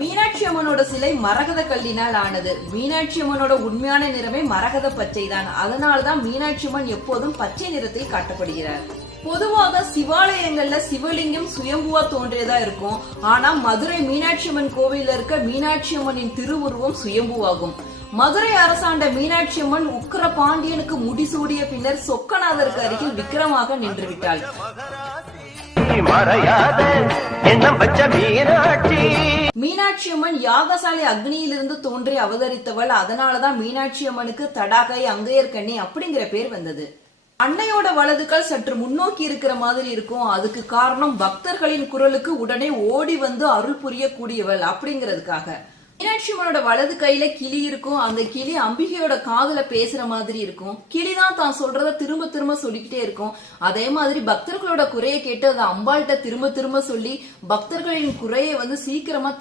மீனாட்சி அம்மனோட சிலை மரகத கல்லினால் ஆனது. மீனாட்சி அம்மனோட உண்மையான நிறமே மரகத பச்சை தான். அதனால்தான் மீனாட்சி அம்மன் எப்போதும் பச்சை நிறத்தில் காட்டப்படுகிறார். பொதுவாக சிவாலயங்கள்ல சிவலிங்கம் சுயம்புவா தோன்றியதா இருக்கும். ஆனா மதுரை மீனாட்சி அம்மன் கோவில்ல இருக்க மீனாட்சி அம்மனின் திருவுருவம் சுயம்புவாகும். மதுரை அரசாண்ட மீனாட்சி அம்மன் உக்கிர பாண்டியனுக்கு முடிசூடிய பின்னர் சொக்கநாதருக்கு அருகில் விக்கிரமாக நின்றுவிட்டாள். மீனாட்சி அம்மன் யாகசாலை அக்னியிலிருந்து தோன்றி அவதரித்தவள். அதனாலதான் மீனாட்சி அம்மனுக்கு தடாகை அங்கையர்கண்ணி அப்படிங்கிற பேர் வந்தது. அன்னையோட வலதுகால் சற்று முன்னோக்கி இருக்கிற மாதிரி இருக்கும். அதுக்கு காரணம் பக்தர்களின் குரலுக்கு உடனே ஓடி வந்து அருள் புரியக்கூடியவள் அப்படிங்கிறதுக்காக. மீனாட்சி அம்மனோட வலது கையில கிளி இருக்கும். அந்த கிளி அம்பிகையோட காதுல பேசுற மாதிரி இருக்கும். கிளிதான் தான் சொல்றத திரும்ப திரும்ப சொல்லிக்கிட்டே இருக்கும். அதே மாதிரி பக்தர்களோட குறையை கேட்டு அதை அம்பாள்கிட்ட திரும்ப திரும்ப சொல்லி பக்தர்களின் குறையை சீக்கிரமா